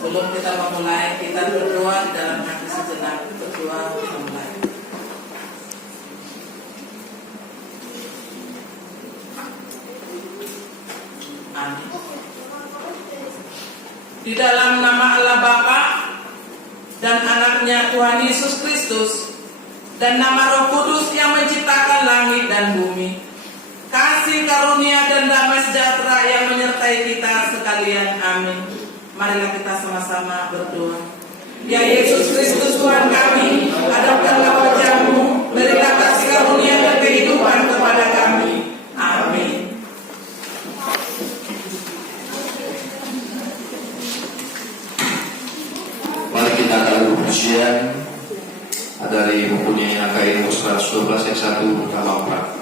Sebelum kita memulai, kita berdoa dalam hati sejenak. Berdoa memulai. Amin. Di dalam nama Allah Bapa dan anaknya Tuhan Yesus Kristus dan nama Roh Kudus yang menciptakan langit dan bumi, kasih karunia dan damai sejahtera yang menyertai kita sekalian. Amin. Marilah kita sama-sama berdoa. Ya Yesus Kristus Tuhan kami, hadapkanlah wajah-Mu, berilah kasih karunia dan kehidupan kepada kami. Amin. Mari kita akan pujian dari buku Nyanyian Kain 112 ayat 1 tambah 4.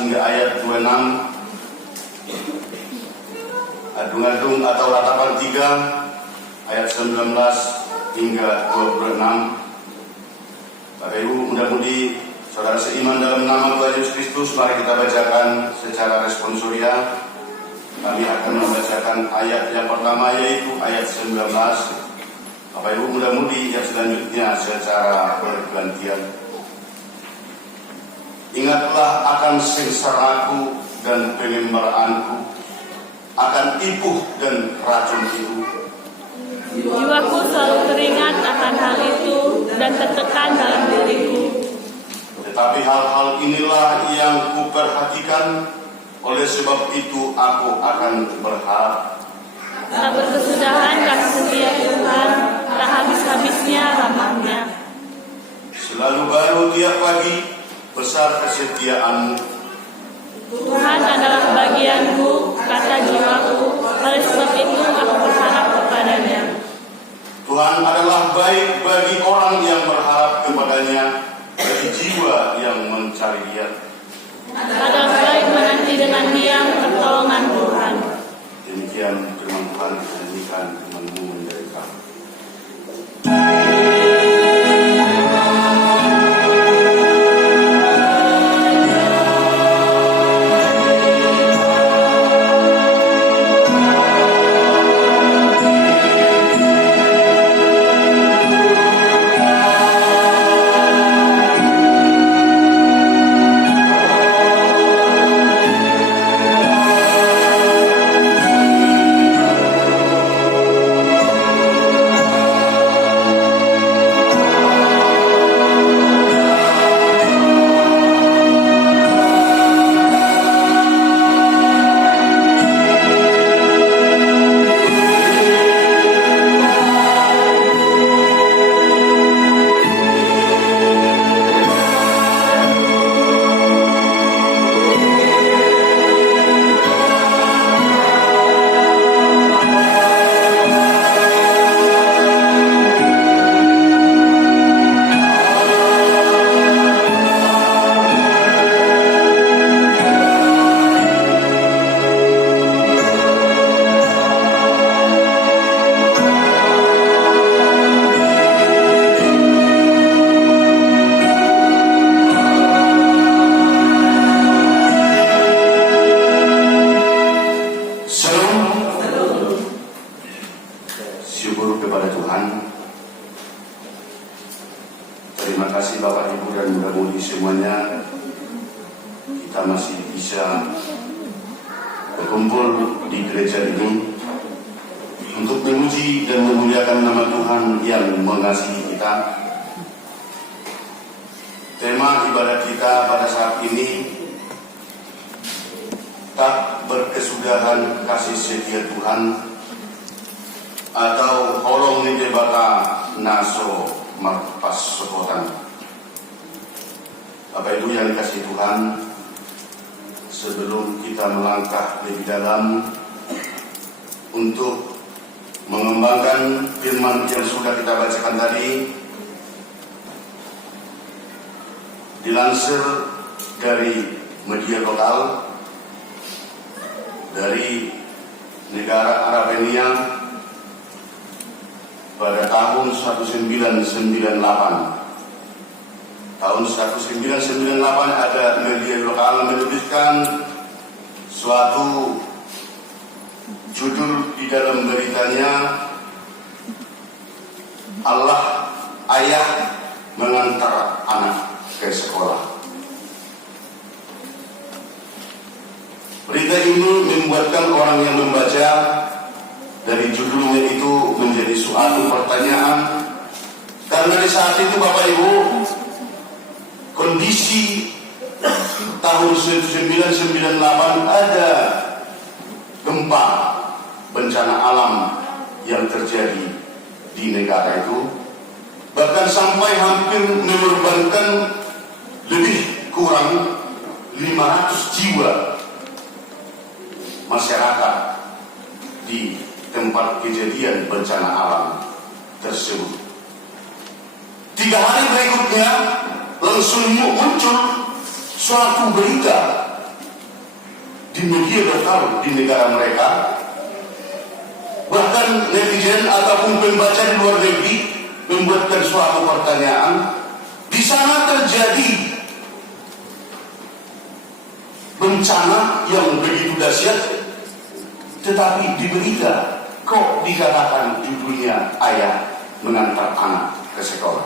hingga ayat 26. Adung-adung atau ratapan 3 ayat 19 hingga 26. Bapak Ibu, mudah-mudi saudara seiman dalam nama Tuhan Yesus Kristus, mari kita bacakan secara responsoria. Kami akan membacakan ayat yang pertama, yaitu ayat 19. Bapak Ibu, mudah-mudi yang selanjutnya secara bergantian. Ingatlah akan sengsaraku dan pengembaraanku, akan ibuh dan racun itu. Jiwaku selalu teringat akan hal itu dan tertekan dalam diriku. Tetapi hal-hal inilah yang kuperhatikan, oleh sebab itu aku akan berharap. Tak berkesudahan kasih setia Tuhan, tak habis-habisnya rahmat-Nya. Selalu baru tiap pagi, besar kesetiaan-Mu. Tuhan adalah bagianku, kata jiwaku, oleh sebab itu aku berharap kepadanya. Tuhan adalah baik bagi orang yang berharap kepadanya, bagi jiwa yang mencari Dia. Adalah baik menanti dengan diam pertolongan Tuhan. Demikian firman Tuhan, nyanyikan firman-Mu menjadi kami. Syukur kepada Tuhan. Terima kasih Bapak Ibu dan mudah-mudi semuanya, kita masih bisa berkumpul di gereja ini untuk memuji dan memuliakan nama Tuhan yang mengasihi kita. Tema ibadat kita pada saat ini, tak berkesudahan kasih setia Tuhan, atau holong ni debata naso marpas sopotan. Bapak Ibu yang dikasihi Tuhan, sebelum kita melangkah lebih dalam untuk mengembangkan firman yang sudah kita bacakan tadi, dilansir dari media lokal dari negara Arabenia pada tahun 1998. Tahun 1998 ada media lokal menuliskan suatu judul di dalam beritanya, Allah ayah mengantar anak ke sekolah. Berita ini membuatkan orang yang membaca dari judulnya itu menjadi suatu pertanyaan, karena di saat itu Bapak Ibu, kondisi tahun 1998 ada gempa bencana alam yang terjadi di negara itu, bahkan sampai hampir mengorbankan lebih kurang 500 jiwa masyarakat di tempat kejadian bencana alam tersebut. 3 hari berikutnya langsung muncul suatu berita di media lokal di negara mereka, bahkan netizen ataupun pembaca di luar negeri membuatkan suatu pertanyaan, di sana terjadi bencana yang begitu dahsyat, tetapi di berita kok dikatakan judulnya ayah mengantar anak ke sekolah.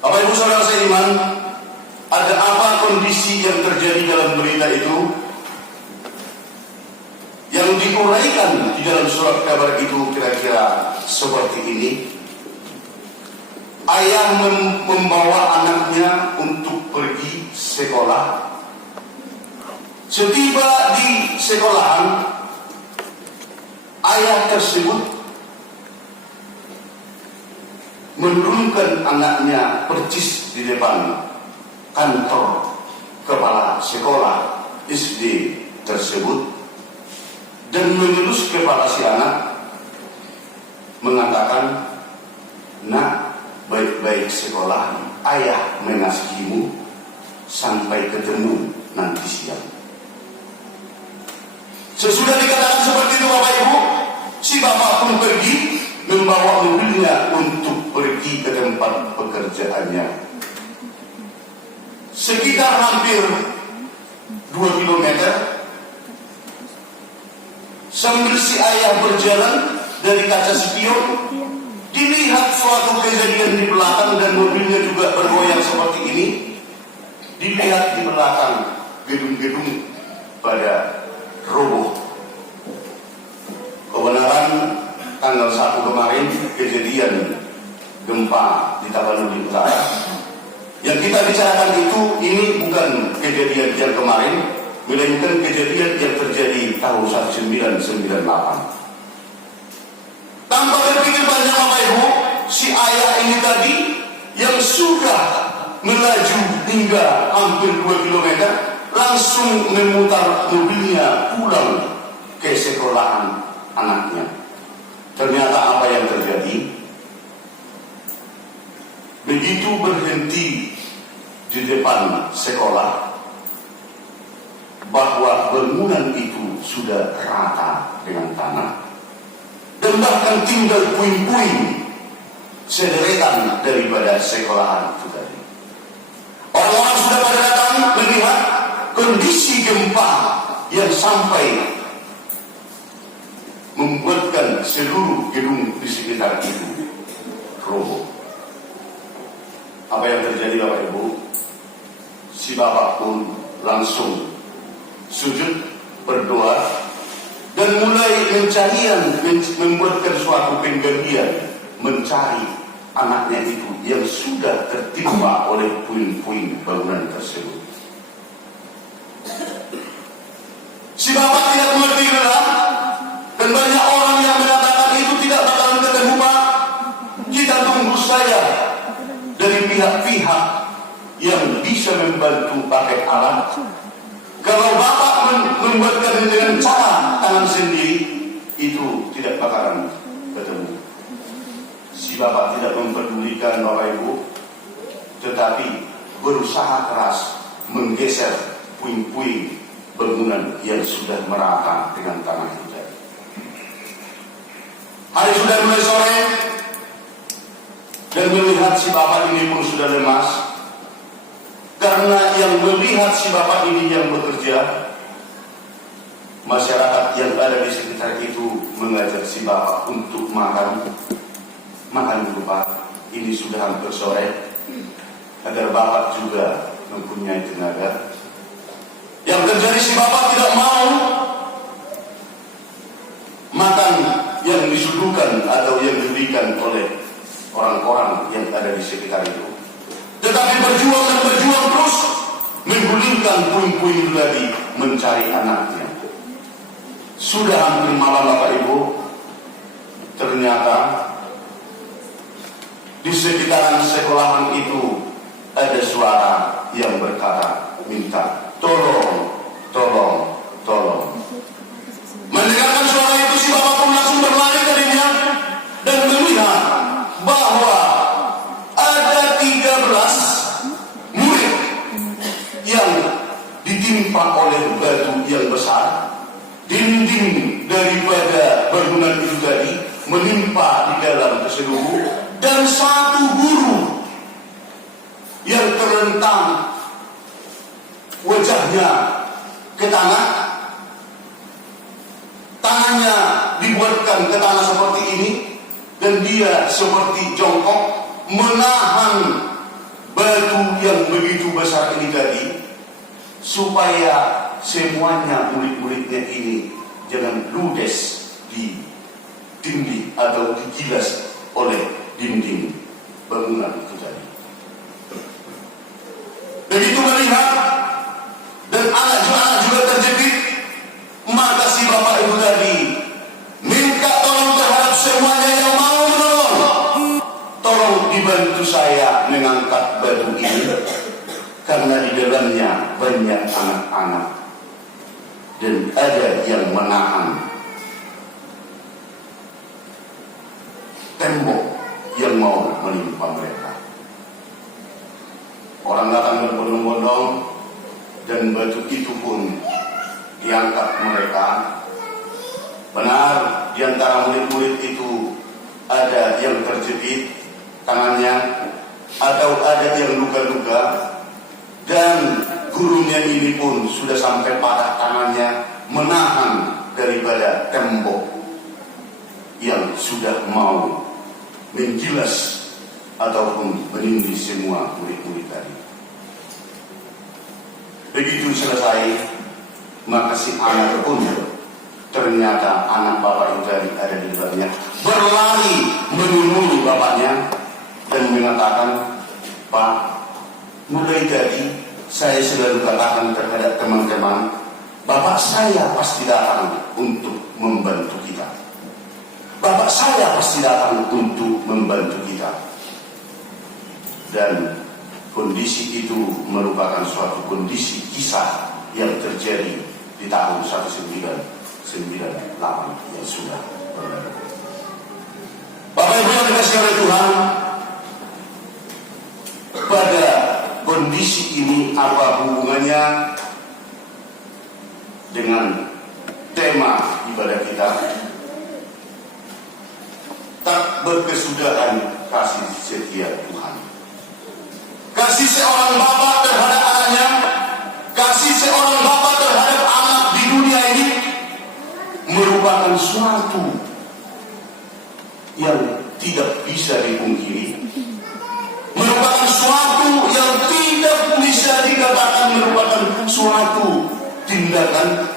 Bapak Ibu Saudara seiman, ada apa kondisi yang terjadi dalam berita itu? Yang diuraikan di dalam surat kabar itu kira-kira seperti ini. ayah membawa anaknya untuk pergi sekolah. Setiba di sekolahan, ayah tersebut menurunkan anaknya percis di depan kantor kepala sekolah SD tersebut dan mengelus kepala si anak, mengatakan, "Nak, baik-baik sekolah, ayah mengasihimu, sampai ketemu nanti siang." Sesudah dikatakan seperti itu Bapak Ibu, si bapak pun pergi membawa mobilnya untuk pergi ke tempat pekerjaannya. Sekitar hampir 2 kilometer, sambil si ayah berjalan dari kaca spion, dilihat suatu kejadian di belakang dan mobilnya juga bergoyang seperti ini. Dilihat di belakang gedung-gedung pada roboh. Kebenaran tanggal 1 kemarin kejadian gempa di Tapanuli Utara. Yang kita bicarakan itu, ini bukan kejadian yang kemarin, melainkan kejadian yang terjadi tahun 1998. Tanpa berpikir banyak Bapak Ibu, si ayah ini tadi yang sudah melaju hingga hampir 2 kilometer, langsung memutar mobilnya pulang ke sekolahan anaknya. Ternyata apa yang terjadi? Begitu berhenti di depan sekolah, bahwa bangunan itu sudah rata dengan tanah dan bahkan tinggal puing-puing sederetan daripada sekolahan itu tadi. Orang-orang sudah pada datang melihat kondisi gempa yang sampai membuatkan seluruh gedung di sekitar itu roboh. Apa yang terjadi Bapak Ibu? Si bapak pun langsung sujud berdoa dan mulai membuatkan suatu penggantian mencari anaknya itu yang sudah tertimpa oleh puing-puing bangunan tersebut. Si bapak tidak mengerti gerak, dan banyak orang yang mengatakan itu tidak bakalan ketemu Pak. Kita tunggu saya dari pihak-pihak yang bisa membantu pakai alat. Kalau bapak membuatkan dengan cara tangan sendiri, itu tidak bakalan ketemu. Si bapak tidak mempedulikan Bapak Ibu, tetapi berusaha keras menggeser puing-puing bangunan yang sudah merata dengan tanah itu. Hari sudah mulai sore dan melihat si bapak ini pun sudah lemas, karena yang melihat si bapak ini yang bekerja, masyarakat yang ada di sekitar itu mengajak si bapak untuk makan dulu Pak, ini sudah hampir sore, agar bapak juga mempunyai tenaga. Yang terjadi si bapak tidak mau makan yang disuguhkan atau yang diberikan oleh orang-orang yang ada di sekitar itu, tetapi berjuang dan berjuang terus menggulingkan puing-puing tadi mencari anaknya. Sudah hampir malam Bapak Ibu, ternyata di sekitaran sekolahan itu ada suara yang berkata, minta tolong, tolong, tolong. Mendengarkan suara itu, si bapak pun langsung berlari tadinya dan melihat bahwa ada 13 murid yang ditimpa oleh batu yang besar. Dinding daripada bangunan itu tadi menimpa di dalam keseluruh, dan satu guru yang terlentang wajahnya ke tanah, tangannya dibuatkan ke tanah seperti ini, dan dia seperti jongkok menahan batu yang begitu besar ini tadi, supaya semuanya murid-muridnya ini jangan ludes di dinding atau digilas oleh dinding bangunan begitu melihat dan anak juga terjepit, maka si bapak itu tadi minta tolong terhadap semuanya yang mau menolong. Tolong dibantu saya mengangkat batu ini, karena di dalamnya banyak anak-anak dan ada yang menahan tembok yang mau menimpa mereka. Orang datang berbondong-bondong dan batu itu pun diangkat mereka. Benar, di antara murid-murid itu ada yang terjepit tangannya, atau ada yang luka-luka, dan gurunya ini pun sudah sampai patah tangannya menahan daripada tembok yang sudah mau mengilas ataupun menindih semua murid-murid tadi. Begitu selesai, maka si anak pun ternyata anak bapak itu tadi ada di depannya, berlari menemui bapaknya dan mengatakan, "Pak, mulai tadi saya selalu katakan terhadap teman-teman, bapak saya pasti datang untuk membantu kita. Bapak saya pasti datang untuk membantu kita." Dan kondisi itu merupakan suatu kondisi kisah yang terjadi di tahun 1998 yang sudah berlalu. Bapak Ibu yang dikasihi oleh Tuhan, pada kondisi ini apa hubungannya dengan tema ibadah kita? Tak berkesudahan kasih setia Tuhan. Kasih seorang bapak terhadap anaknya, kasih seorang bapak terhadap anak di dunia ini merupakan suatu yang tidak bisa dipungkiri, merupakan suatu yang tidak bisa dikatakan merupakan suatu tindakan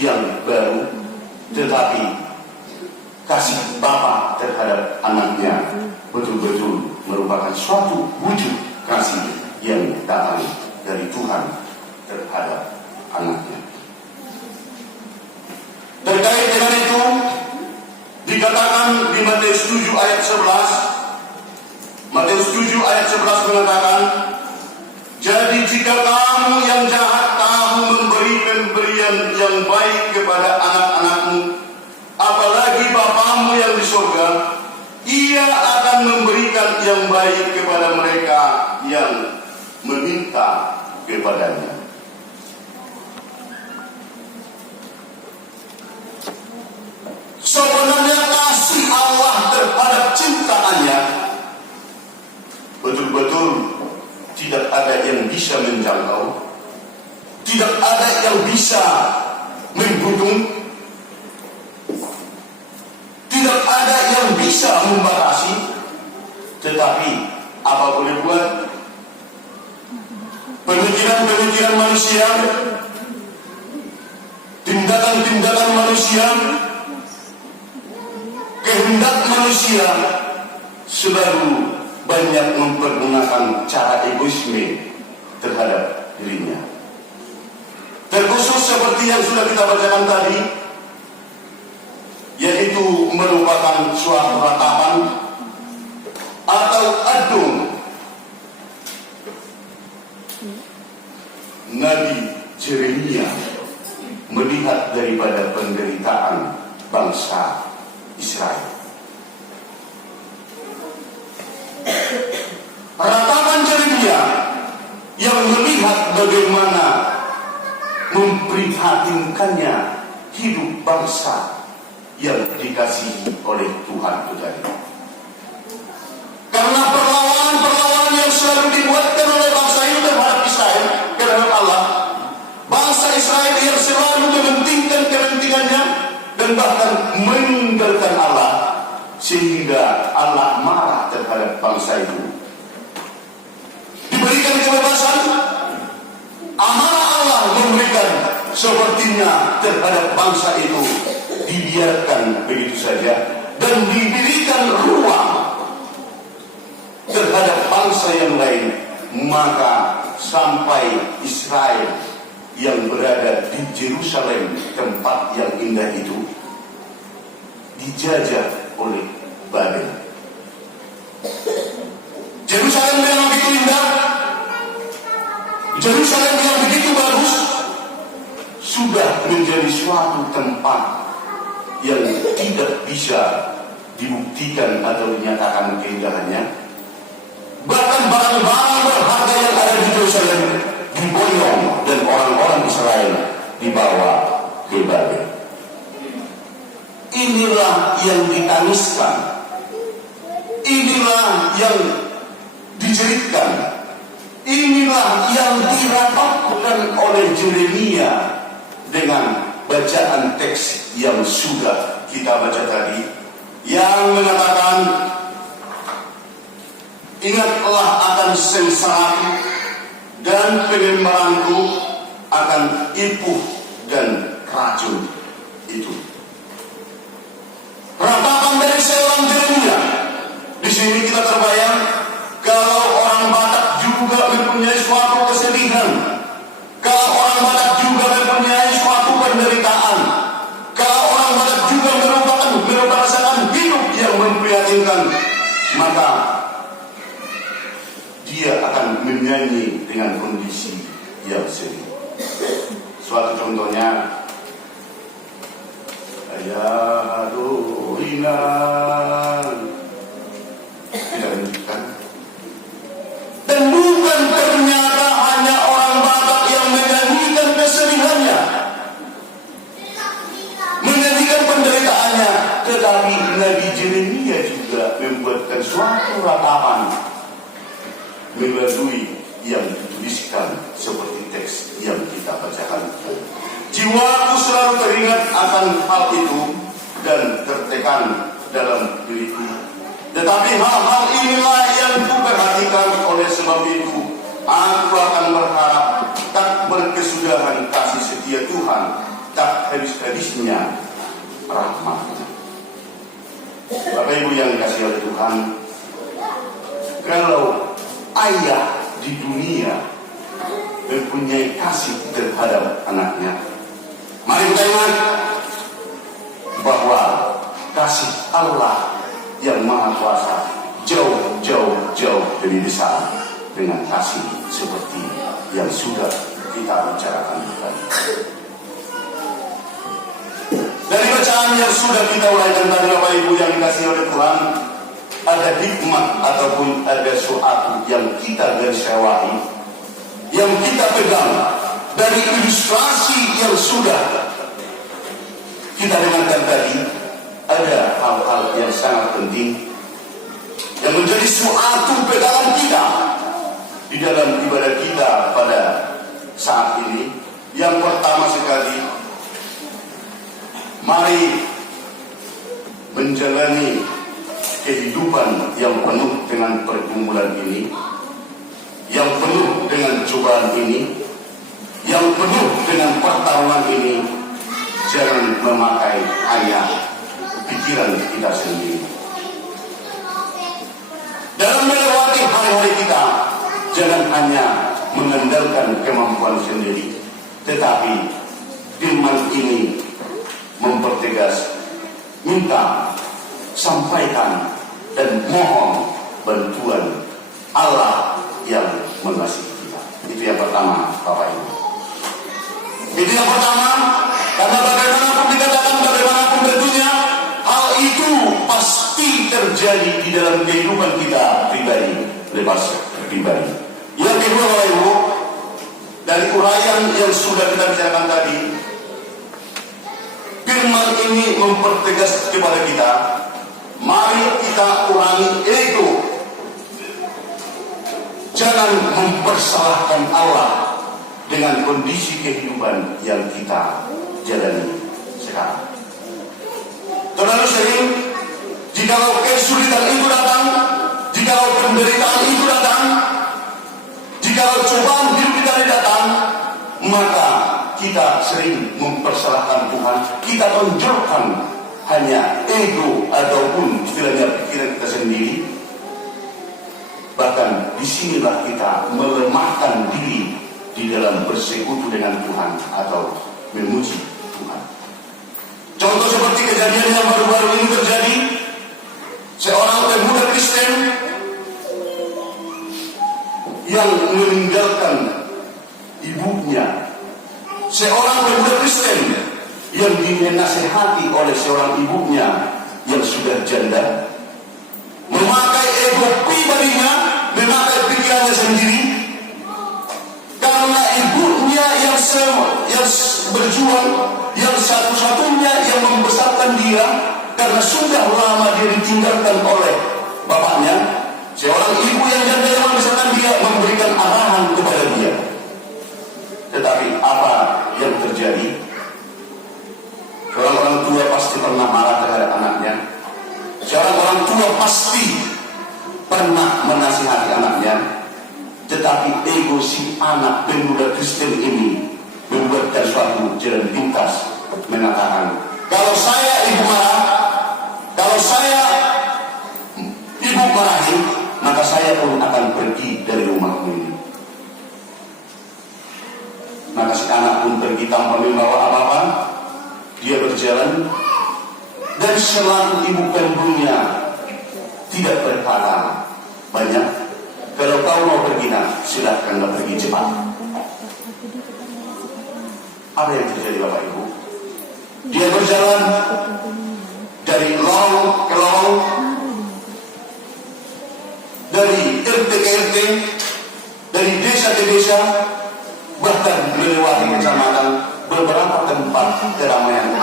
yang baru, tetapi kasih bapak terhadap anaknya betul-betul merupakan suatu wujud kasih yang datang dari Tuhan terhadap anaknya. Terkait dengan itu, dikatakan di Matius 7 ayat 11, Matius 7 ayat 11 mengatakan, "Jadi jika kamu yang jahat tahu memberi pemberian yang baik kepada anak-anakmu, apalagi Bapamu yang di surga, Ia akan memberikan yang baik kepada mereka yang meminta kepadanya." Sebenarnya kasih Allah terhadap ciptaannya betul-betul tidak ada yang bisa menjangkau, tidak ada yang bisa menghitung, tidak ada yang bisa membatasi. Tetapi apa boleh buat, pemikiran-pemikiran manusia, tindakan-tindakan manusia, kehendak manusia selalu banyak mempergunakan cara egoisme terhadap dirinya. Terkhusus seperti yang sudah kita bacakan tadi, yaitu merupakan suatu ratapan atau adung Nabi Yeremia melihat daripada penderitaan bangsa Israel. Ratapan Yeremia yang melihat bagaimana memprihatinkannya hidup bangsa yang dikasihi oleh Tuhan itu tadi. Karena perlawanan yang selalu dibuatkan oleh bangsa itu terhadap Israel, terhadap Allah, bangsa Israel yang selalu mementingkan kepentingannya dan bahkan meninggalkan Allah, sehingga Allah marah terhadap bangsa itu. Diberikan kebebasan, amanah Allah memberikan sepertinya terhadap bangsa itu dibiarkan begitu saja, dan diberikan ruang terhadap bangsa yang lain, maka sampai Israel yang berada di Yerusalem, tempat yang indah itu, dijajah oleh Babel. Yerusalem yang begitu indah, Yerusalem yang begitu bagus, sudah menjadi suatu tempat yang tidak bisa dibuktikan atau dinyatakan keindahannya. Bahkan barang-barang berharga yang ada di Yerusalem diboyong dan orang-orang Israel dibawa ke Babel. Inilah yang ditangiskan, inilah yang dijeritkan, inilah yang dirapatkan oleh Yeremia dengan bacaan teks yang sudah kita baca tadi, yang mengatakan, ingatlah akan sengsara dan pengembaranku, akan ipuh dan racun itu. Ratapan dari seorang Yeremia. Di sini kita terbayang kalau orang Batak juga mempunyai suatu kesedihan, kalau orang Batak juga mempunyai suatu penderitaan, kalau orang Batak juga merasakan hidup yang memprihatinkan, maka dia akan menyanyi dengan kondisi yang sedih. Suatu contohnya, ayah adoinan, tidak menunjukkan. Dan bukan ternyata hanya orang Batak yang menyanyikan kesedihannya, menyanyikan penderitaannya, tetapi Nabi Yeremia juga membuatkan suatu ratapan melalui yang dituliskan seperti teks yang kita bacakan. Jiwaku selalu teringat akan hal itu dan tertekan dalam diriku. Tetapi hal-hal inilah yang kuperhatikan, oleh sebab itu aku akan berharap tak berkesudahan kasih setia Tuhan, tak habis-habisnya rahmat-Nya. Bapak Ibu yang dikasihi oleh Tuhan, kalau ayah di dunia mempunyai kasih terhadap anaknya, mari kita ingat bahwa kasih Allah yang Maha Kuasa jauh lebih besar dengan kasih seperti yang sudah kita bicarakan tadi. Dari bacaan yang sudah kita uraikan tadi, Bapak Ibu yang dikasihi oleh Tuhan, ada hikmah ataupun ada suatu yang kita garisbawahi, yang kita pegang dari ilustrasi yang sudah kita dengarkan tadi. Ada hal-hal yang sangat penting yang menjadi suatu pegangan kita di dalam ibadah kita pada saat ini. Yang pertama sekali, mari menjalani kehidupan yang penuh dengan pergumulan ini, yang penuh dengan cobaan ini, yang penuh dengan pertarungan ini. Jangan memakai hanya pikiran kita sendiri. Dalam melewati hari-hari kita, jangan hanya mengandalkan kemampuan sendiri, tetapi firman ini mempertegas, minta, sampaikan, dan mohon bantuan Allah yang mengasihi kita. Itu yang pertama, Bapak Ibu. Itu yang pertama, karena bagaimanapun dikatakan, bagaimanapun tentunya, hal itu pasti terjadi di dalam kehidupan kita pribadi, lepas pribadi. Yang kedua, Bapak Ibu, dari uraian yang sudah kita bicarakan tadi, firman ini mempertegas kepada kita, mari kita kurangi ego. Jangan mempersalahkan Allah dengan kondisi kehidupan yang kita jalani sekarang. Terlalu sering, jikalau kesulitan itu datang, jikalau penderitaan itu datang, jikalau cobaan hidup kita datang, maka kita sering mempersalahkan Tuhan. Kita tonjolkan hanya ego ataupun istilahnya pikiran kita sendiri. Bahkan disinilah kita melemahkan diri di dalam bersekutu dengan Tuhan atau memuji Tuhan. Contoh seperti kejadian yang baru-baru ini terjadi, seorang pemuda Kristen yang meninggalkan ibunya, seorang pemuda Kristen yang dinasehati oleh seorang ibunya yang sudah janda, memakai ego pribadinya, memakai pikirannya sendiri, karena ibunya yang berjuang, yang satu-satunya yang membesarkan dia, karena sudah lama dia ditinggalkan oleh bapaknya. Seorang ibu yang janda yang membesarkan dia memberikan arahan kepada dia. Tetapi apa yang terjadi? Seorang orang tua pasti pernah marah terhadap anaknya. Seorang orang tua pasti pernah menasihati anaknya. Tetapi ego si anak pemuda Kristen ini membuatkan suatu jalan pintas, mengatakan, kalau saya ibu marah, kalau saya ibu marahin, maka saya pun akan pergi dari rumah ini. Maka si anak pun pergi tanpa membawa apa-apa. Dia berjalan dan selalu ibu kandungnya tidak berkata banyak, kalau kau mau pergi nak, silahkanlah pergi cepat. Apa yang terjadi Bapak Ibu? Dia berjalan dari lorong ke lorong, dari RT ke RT, dari desa ke desa, bahkan melewati kecamatan. Beberapa tempat keramaian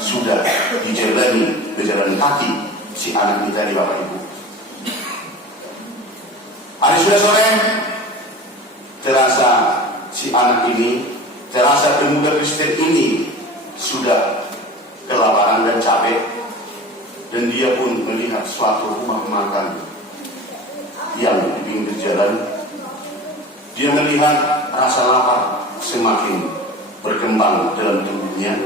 sudah dijalani berjalan kaki si anak ini tadi Bapak Ibu. Hari sudah sore, terasa si anak ini, terasa pemuda Kristen ini sudah kelaparan dan capek, dan dia pun melihat suatu rumah makan yang di pinggir jalan. Dia melihat rasa lapar semakin berkembang dalam tubuhnya,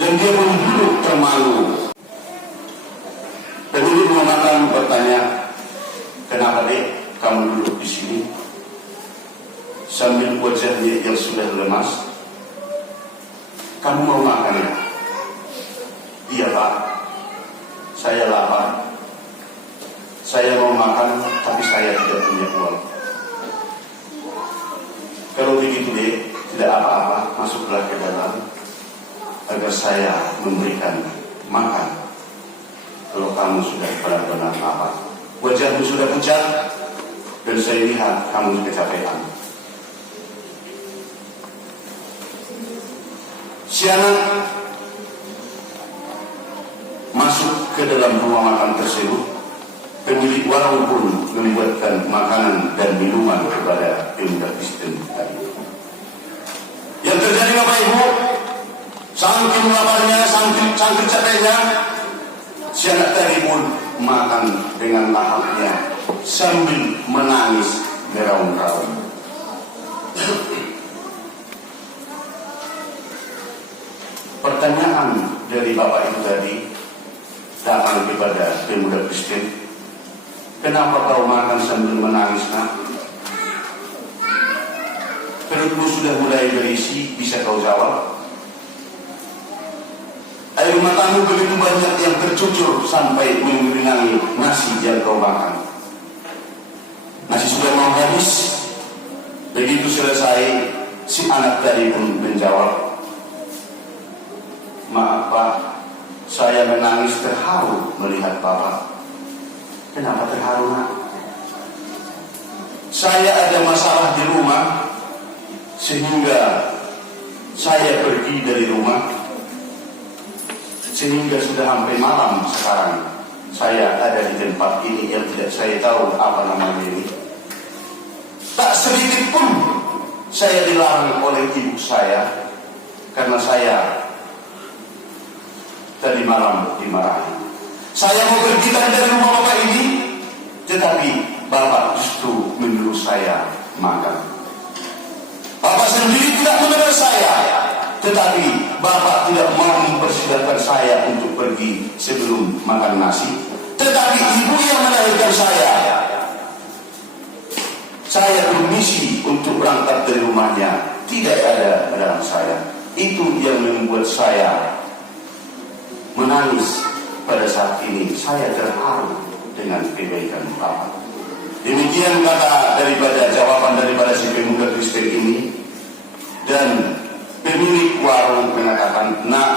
dan dia pun duduk termangu. Pemilik rumah makan bertanya, kenapa dek kamu duduk di sini? Sambil wajahnya yang sudah lemas, kamu mau makan ya? Iya Pak, saya lapar. Saya mau makan, tapi saya tidak punya uang. Kalau begitu dek, tidak apa-apa, masuklah ke dalam agar saya memberikan makan. Kalau kamu sudah benar-benar lapar, wajahmu sudah pucat, dan saya lihat kamu kecapean. Si anak masuk ke dalam rumah makan tersebut. Pemilik warung pun membuatkan makanan dan minuman kepada pemuda Kristen tadi. Yang terjadi Bapak Ibu, saking laparnya, saking capeknya, si anak tadi pun makan dengan lahapnya sambil menangis meraung-raung. Pertanyaan dari Bapak Ibu tadi datang kepada pemuda Kristen, kenapa kau makan sambil menangis nak? Perutmu sudah mulai berisi, bisa kau jawab? Air matamu begitu banyak yang tercucur sampai mengenangi nasi yang kau makan. Nasi sudah mau habis. Begitu selesai, si anak tadi pun menjawab, maaf Pak, saya menangis terharu melihat Bapak. Kenapa terharu nak? Saya ada masalah di rumah, sehingga saya pergi dari rumah, sehingga sudah sampai malam sekarang saya ada di tempat ini yang tidak saya tahu apa namanya ini. Tak sedikit pun saya dilarang oleh ibu saya, karena saya tadi malam dimarahi. Saya mau pergi dari rumah Bapak ini, tetapi Bapak justru menyuruh saya makan. Bapak sendiri tidak menegur saya, tetapi Bapak tidak mau mempersilahkan saya untuk pergi sebelum makan nasi. Tetapi ibu yang melahirkan saya saya permisi untuk berangkat dari rumahnya, tidak ada dalam saya. Itu yang membuat saya menangis pada saat ini. Saya terharu dengan kebaikan Bapak. Demikian kata daripada jawaban daripada si pemuda Kristen ini. Dan pemilik warung mengatakan, "Nak,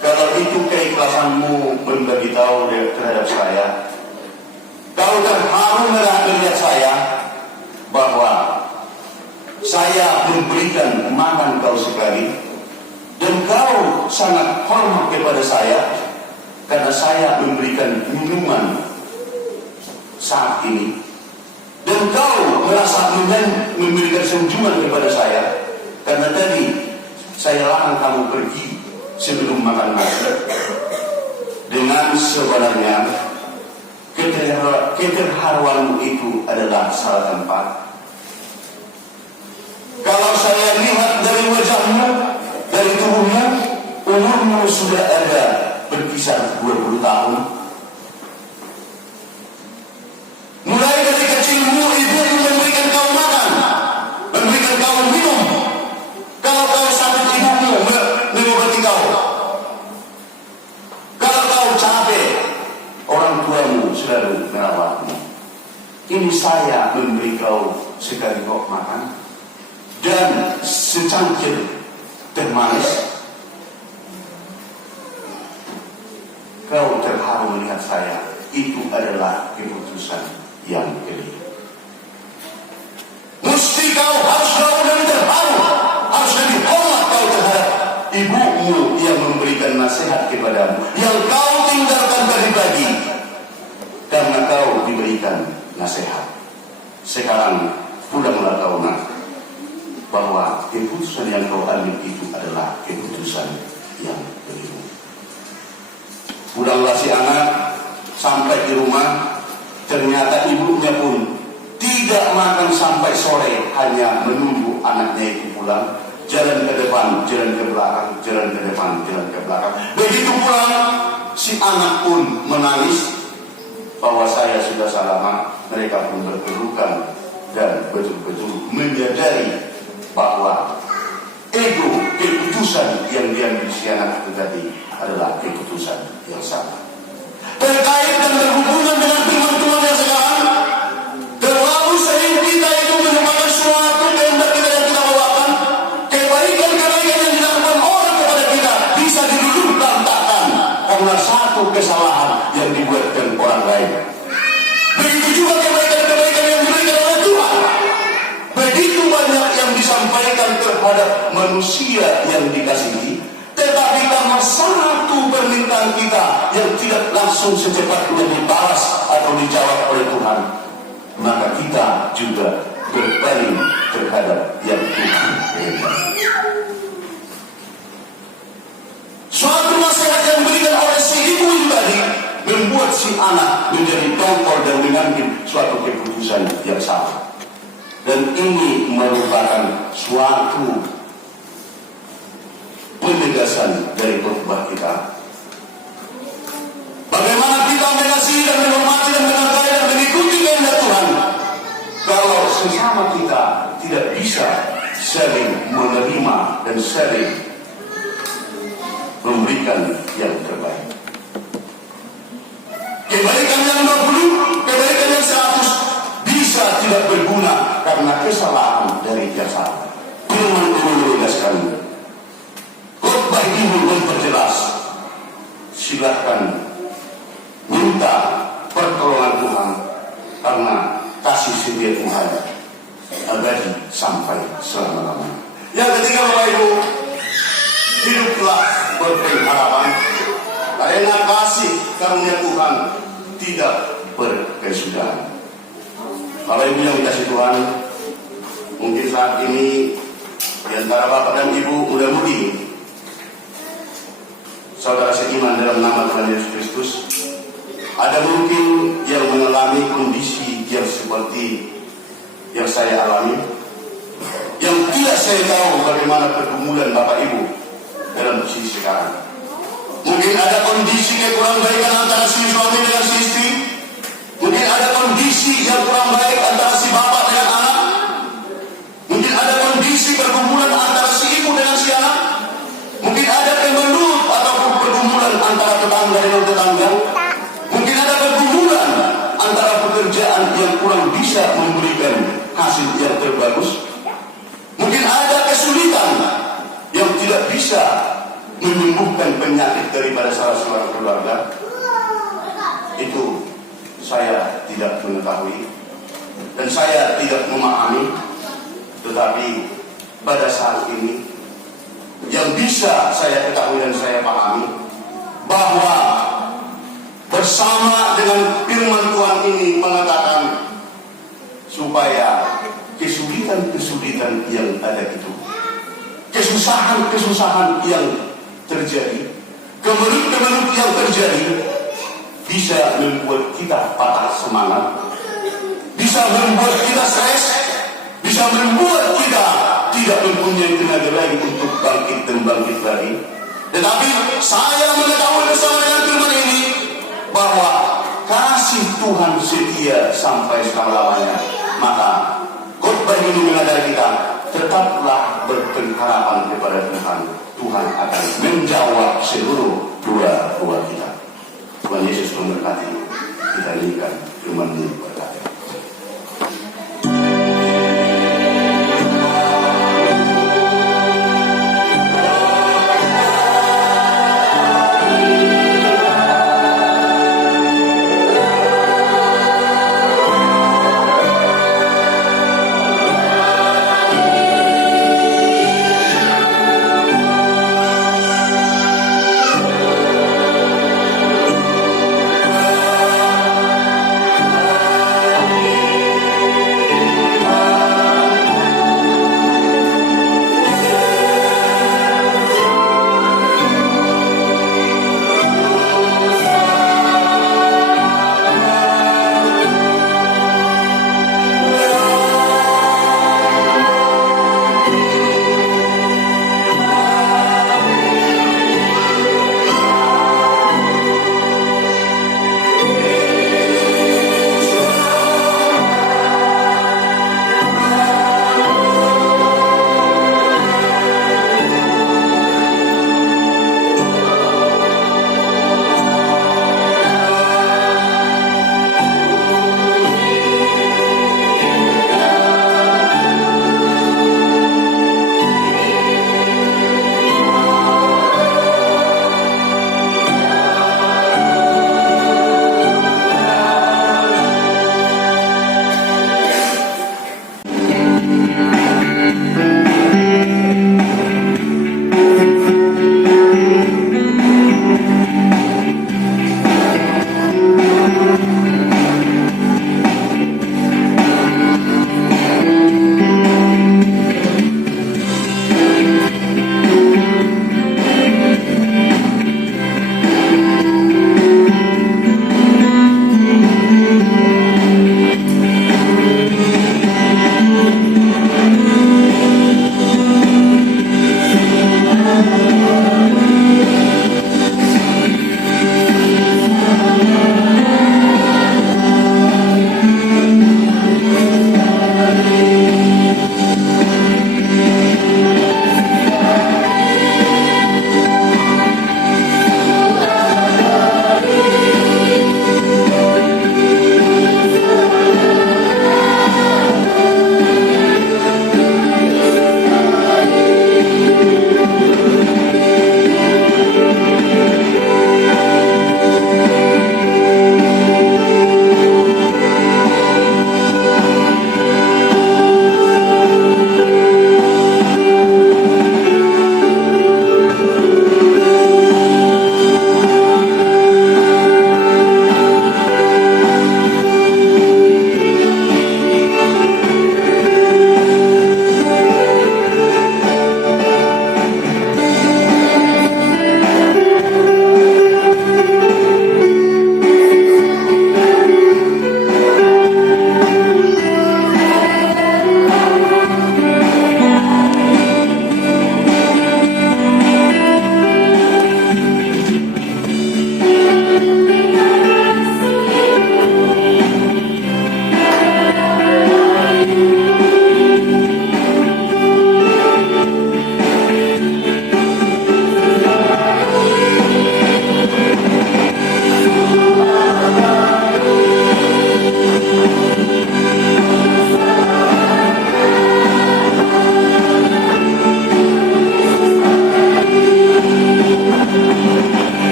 kalau itu keikhlasanmu berbagi tahu terhadap saya, kau terharu melihat saya bahwa saya memberikan makan kau sekali, dan kau sangat hormat kepada saya karena saya memberikan minuman saat ini, dan kau merasa memberikan senyuman kepada saya karena tadi saya larang kamu pergi sebelum makan nasi." Dengan sebenarnya keterharuanmu itu adalah salah tempat. Kalau saya lihat dari wajahmu, dari tubuhmu, umurmu sudah ada berkisar 20 tahun. Mulai dari kecilmu, ibumu memberikan kau makan, memberikan kau minum. Kalau kau sakit, ibumu mengobati kau. Kalau kau capek, orang tuamu selalu merawatmu. Ini saya memberi kau sekali kau makan dan secangkir teh manis. Kau terharu melihat saya. Itu adalah keputusan yang keliru. Mesti kau harus lebih terharu, harus lebih hormat kau terhadap ibumu yang memberikan nasihat kepadamu, yang kau tinggalkan pribadi karena kau diberikan nasihat. Sekarang pulanglah kau, nak, bahwa keputusan yang kau ambil itu adalah keputusan yang keliru. Pulanglah si anak. Sampai di rumah, ternyata ibunya pun tidak makan sampai sore, hanya menunggu anaknya itu pulang. Jalan ke depan, jalan ke belakang, jalan ke depan, jalan ke belakang. Begitu pulang, si anak pun menangis bahwa saya sudah salah. Mereka pun berpelukan dan betul-betul menyadari bahwa ego, keputusan yang diambil si anak itu tadi adalah keputusan yang salah. Terkait dan berhubungan dengan firman Tuhan yang sekarang, terlalu sering kita itu merupakan suatu kehendak kita yang kita bawakan. Kebaikan-kebaikan yang dilakukan orang kepada kita bisa diduduk lantakan karena satu kesalahan yang dibuatkan orang lain. Begitu juga kebaikan-kebaikan yang diberikan oleh Tuhan. Begitu banyak yang disampaikan terhadap manusia yang dikasihi, tetapi karena satu permintaan kita yang tidak langsung secepatnya dibalas atau dijawab oleh Tuhan, maka kita juga berpaling terhadap yang Tuhan kehendaki. Suatu nasihat yang diberikan oleh si ibu itu tadi membuat si anak menjadi dongkol dan mengambil suatu keputusan yang salah. Dan ini merupakan suatu penegasan dari khotbah kita. Bagaimana kita mengasihi dan menghormati dan menghargai dan mengikuti kehendak Tuhan kalau sesama kita tidak bisa saling menerima dan saling memberikan yang terbaik. Kebaikan yang 20, kebaikan yang 100 bisa tidak berguna karena kesalahan dari yang salah. Firman Tuhan menegaskan. Khotbah ini memperjelas. Silakan minta pertolongan Tuhan karena kasih setia Tuhan abadi sampai selama-lamanya. Yang ketiga, Bapak Ibu, hiduplah berpengharapan karena kasih karunia Tuhan tidak berkesudahan. Bapak Ibu yang dikasihi Tuhan, mungkin saat ini di antara Bapak dan Ibu muda-mudi, saudara seiman dalam nama Tuhan Yesus Kristus, ada mungkin yang mengalami kondisi yang seperti yang saya alami, yang tidak saya tahu bagaimana pergumulan Bapak Ibu dalam posisi sekarang. Mungkin ada kondisi kekurang baikan antara si suami dengan si istri, mungkin ada ada kondisi yang kurang baik antara si bapak dengan anak. Mungkin ada kondisi pergumulan antara si ibu dengan si anak. Mungkin ada kemelut ataupun pergumulan antara tetangga dengan tetangga. Mungkin ada pergumulan antara pekerjaan yang kurang bisa memberikan hasil yang terbagus. Mungkin ada kesulitan yang tidak bisa menyembuhkan penyakit daripada salah seorang keluarga. Itu saya tidak mengetahui dan saya tidak memahami. Tetapi pada saat ini yang bisa saya ketahui dan saya pahami bahwa bersama dengan firman Tuhan ini mengatakan supaya kesulitan-kesulitan yang ada itu, kesusahan-kesusahan yang terjadi, kemelut-kemelut yang terjadi bisa membuat kita patah semangat, bisa membuat kita stres, bisa membuat kita tidak mempunyai tenaga lagi untuk bangkit dan bangkit lagi. Tetapi saya mengetahui bersama dengan firman ini bahwa kasih Tuhan setia sampai selama-lamanya. Maka khotbah ini mengajari kita tetaplah berpengharapan kepada Tuhan. Tuhan akan menjawab seluruh doa-doa kita. Tuhan Yesus memberkati. Kita nyanyikan firman-Nya berkata.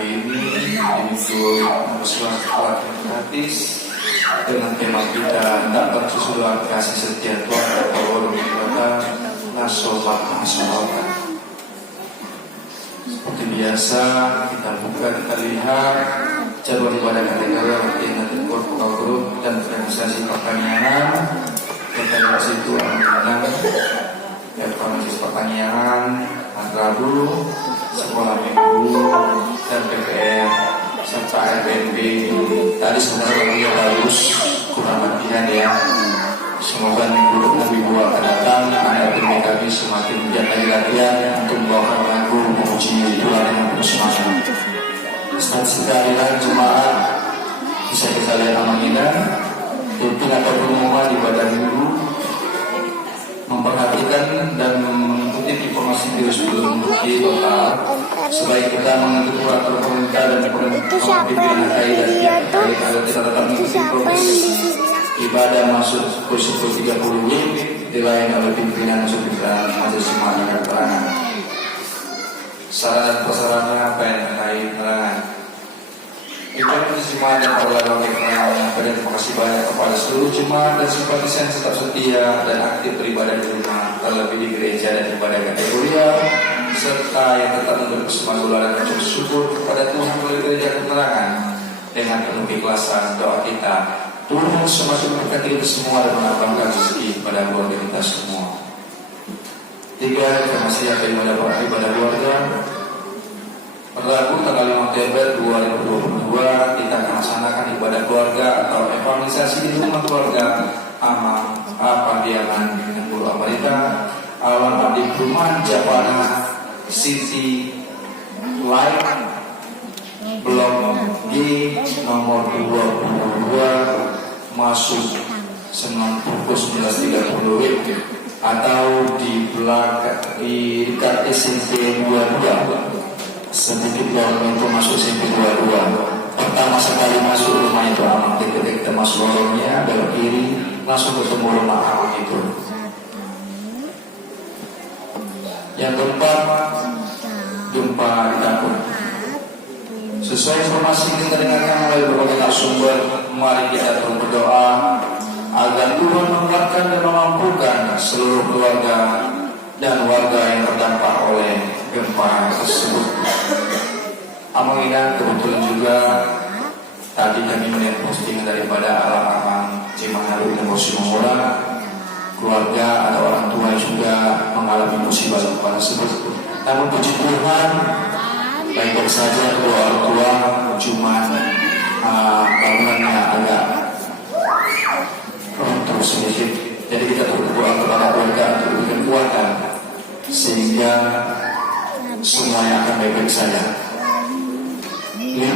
hari ini minggu Selasa gratis dengan tema kita tak bersusulan kasih setia Tuhan atau kata nasolah. Seperti biasa kita buka, kita lihat jadwal ibadah kategori latihan grup dan organisasi pertanian. Kita situ anak organisasi pertanian Rabu, sekolah minggu dan PPR serta RBNB. Tadi sebenarnya bagus, kurang latihan ya. Semoga minggu akan datang anak tim kami semakin giat lagi latihan untuk membawakan lagu memuji Tuhan dengan penuh semangat. Sekali lagi jemaat bisa kita lihat amanginan rutin atau pengumuman ibadah minggu, memperhatikan dan mengikuti informasi virus belum di total. Sebaik kita mengikuti peraturan pemerintah dan pimpinan KAI dan pihak terkait agar kita tetap mengikuti proses ibadah masuk pukul 10.30 dilayani oleh pimpinan dan majelis jemaat dan keterangan. Saran dan prasarana apa yang terkait keterangan. Ibadah jemaat dan para lembaga keterangan. Terima kasih banyak kepada seluruh jemaat dan simpatisan yang tetap setia dan aktif beribadah di rumah, terlebih di gereja dan ibadah kategorial, serta yang tetap memberi persembahan dan bersyukur kepada Tuhan melalui gereja keterangan. Dengan penuh ikhlasan doa kita, Tuhan semakin memberkati kita semua dan menambahkan rezeki pada keluarga kita semua. 3. Informasi yang ibadah keluarga. Rabu tanggal 5 Oktober 2022 kita akan laksanakan ibadah keluarga atau evangelisasi di rumah keluarga Ama Padiaman dengan Guru Amerika alamat di Perumahan Japana City Light Blok G nomor 22 masuk pukul 19.30 atau di belakang di dekat SMP 22. Sedikit lorong itu masuk SMP 22. Pertama sekali masuk rumah itu Amang, ketika kita masuk lorongnya belok kiri langsung ketemu rumah Amang itu. Yang keempat, jumpa di dapur. Sesuai informasi kita dengarkan melalui berbagai narasumber, mari kita terus berdoa agar Tuhan menguatkan dan memampukan seluruh keluarga dan warga yang terdampak oleh gempa tersebut. Amanginan kebetulan juga tadi kami melihat postingan daripada Alam Cimaharu dan Bosimora, keluarga atau orang tua juga mengalami musibah gempa tersebut. Namun puji Tuhan, baik-baik saja kedua orang tua, cuma bangunannya agak runtuh sedikit. Jadi kita berdoa kepada keluarga untuk diberikan kekuatan sehingga semuanya akan baik-baik saja. 5.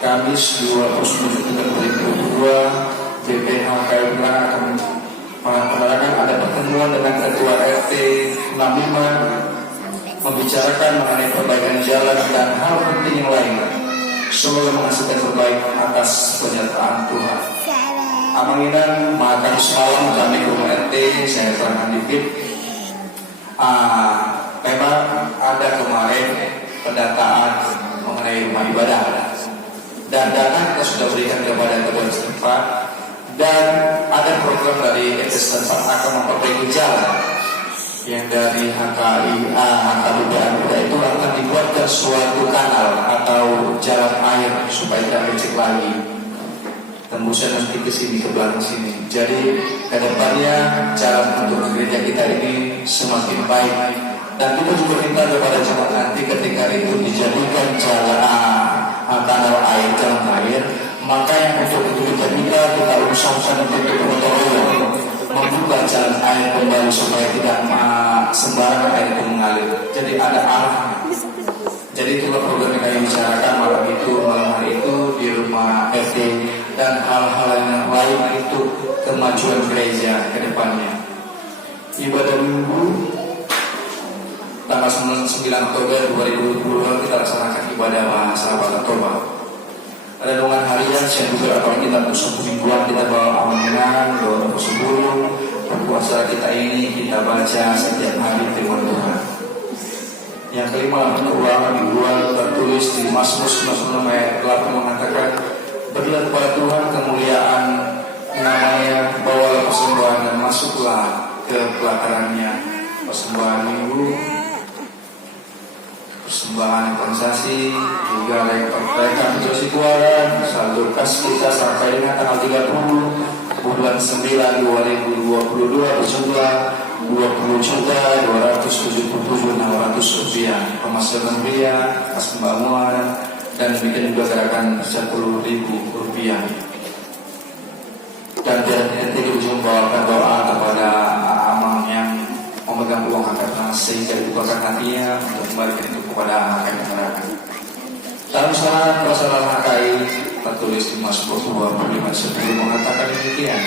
Kamis 29 2022 BPH KAI akan menerangkan ada pertemuan dengan Ketua RT 65 membicarakan mengenai perbaikan jalan dan hal penting yang lain. Semoga menghasilkan terbaik atas penyertaan Tuhan. Amanginan makan semalam kami ke rumah RT, saya terangkan dikit. Memang ada kemarin pendataan mengenai rumah ibadah dan dana kita sudah berikan kepada kedua setempat, dan ada program dari RT setempat akan memperbaiki jalan yang dari HKBPN itu akan dibuatkan suatu kanal atau jalan air supaya tidak becek lagi tembusnya nanti ke sini, ke belakang sini. Jadi kedepannya jalan untuk gereja kita ini semakin baik. Dan kita juga minta kepada jemaat nanti ketika itu dijadikan jalan kanal air, jalan air, maka yang untuk itu kita usahakan untuk membuka jalan air kembali supaya tidak sembarangan air itu mengalir. Jadi ada arahnya. Jadi itulah program yang kami bicarakan malam hari itu di rumah RT, dan hal-hal yang lain itu kemajuan gereja ke depannya. Ibadah minggu tanggal 9 Oktober 2022 kita laksanakan ibadah sahabat Toba. Ada renungan harian yang juga kalau kita musuh mingguan kita bawa amanah 2010. Puasa kita ini kita baca setiap hari firman Tuhan. Yang kelima, keuangan 2 tertulis di Mazmur 96 ayat 8 mengatakan, berilah kepada Tuhan kemuliaan namanya, bawalah persembahan dan masuklah ke pelatarannya. Persembahan minggu, persembahan kompensasi, juga rekan Josi Kuaran, saldo kas kita sampai dengan tanggal 30 bulan 9 2022 berjumlah Rp20.277.600, pemasukan pria, kas pembangunan, dan bikin juga gerakan Rp10.000. Dan nanti di ujung bawakan doa kepada Amang yang memegang uang akad sehingga dibukakan hatinya untuk kembalikan itu kepada anak yang menyerahkan. Dalam salah persoalan HKI tertulis di Mazmur 25:10 mengatakan demikian,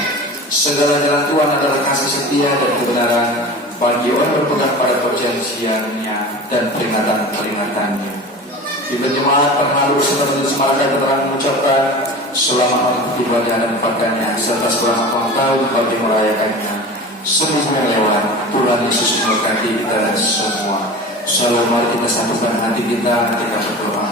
segala jalan Tuhan adalah kasih setia dan kebenaran bagi orang berpegang pada perjanjiannya dan peringatan-peringatannya. Di berjemaat pengaruh seperti semangat keterangan mengucapkan selamat beribadah dan pakaiannya serta selamat ulang tahun bagi merayakannya. Semuanya lewat, Tuhan Yesus memberkati kita semua. Shalom, mari kita satukan hati kita ketika berdoa.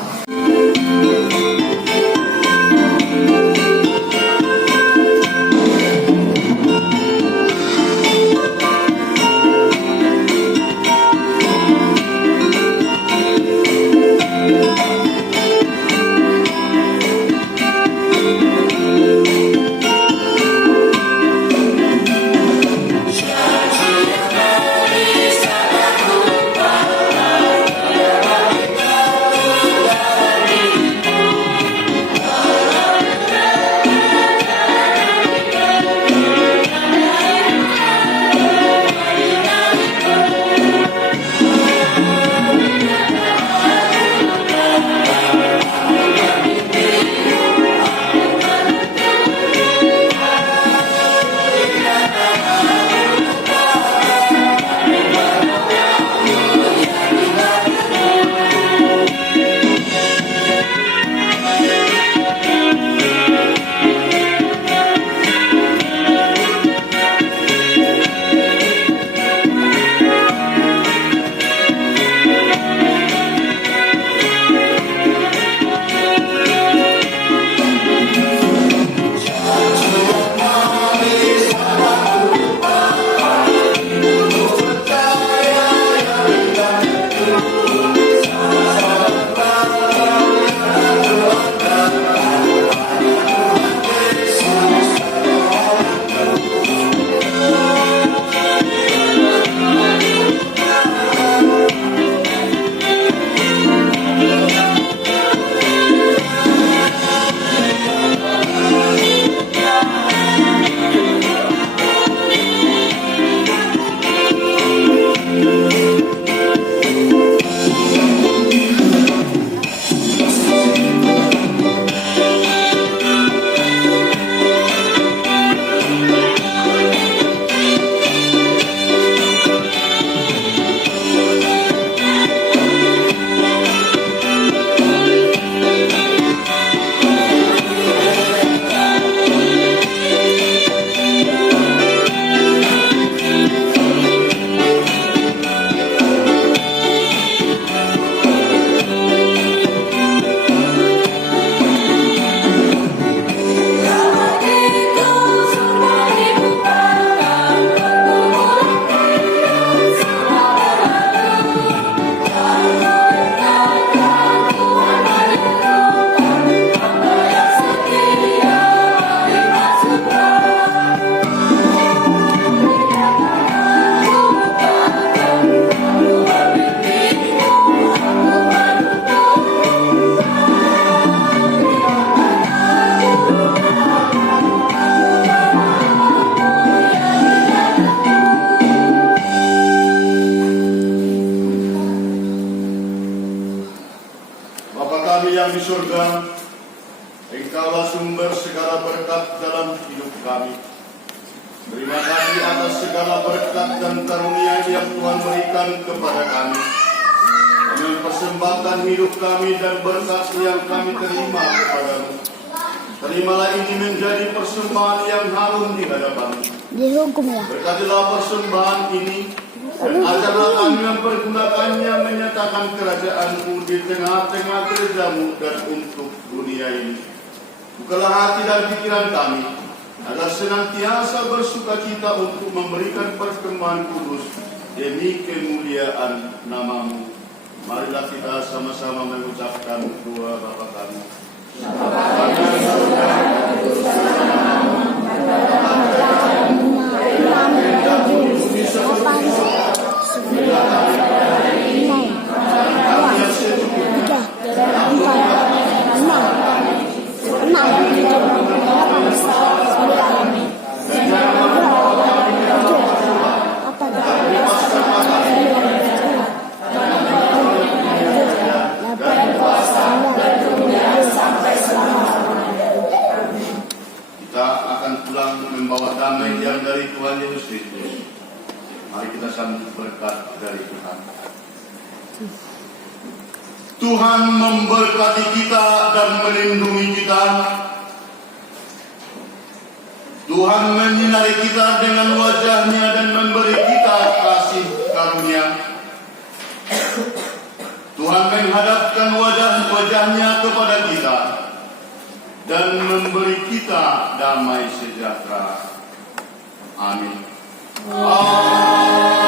yang di surga, Engkaulah sumber segala berkat dalam hidup kami. Terima kasih atas segala berkat dan karunia yang Tuhan berikan kepada kami. Kami mempersembahkan hidup kami dan berkat yang kami terima kepadamu. Terimalah ini menjadi persembahan yang harum di hadapan-Mu. Dihukum ya. Berkatilah persembahan ini Ajarlah kami mempergunakannya menyatakan kerajaan-Mu di tengah-tengah gereja-Mu dan untuk dunia ini. Bukalah hati dan pikiran kami, agar senantiasa bersukacita untuk memberikan persembahan kudus demi kemuliaan nama-Mu. Marilah kita sama-sama mengucapkan doa Bapa kami. Kita akan pulang membawa damai yang dari Tuhan Yesus Kristus. Mari kita sambut berkat dari Tuhan. Tuhan memberkati kita dan melindungi kita. Tuhan menyinari kita dengan wajah-Nya dan memberi kita kasih karunia. Tuhan menghadapkan wajah-Nya kepada kita dan memberi kita damai sejahtera. Amin. Amin.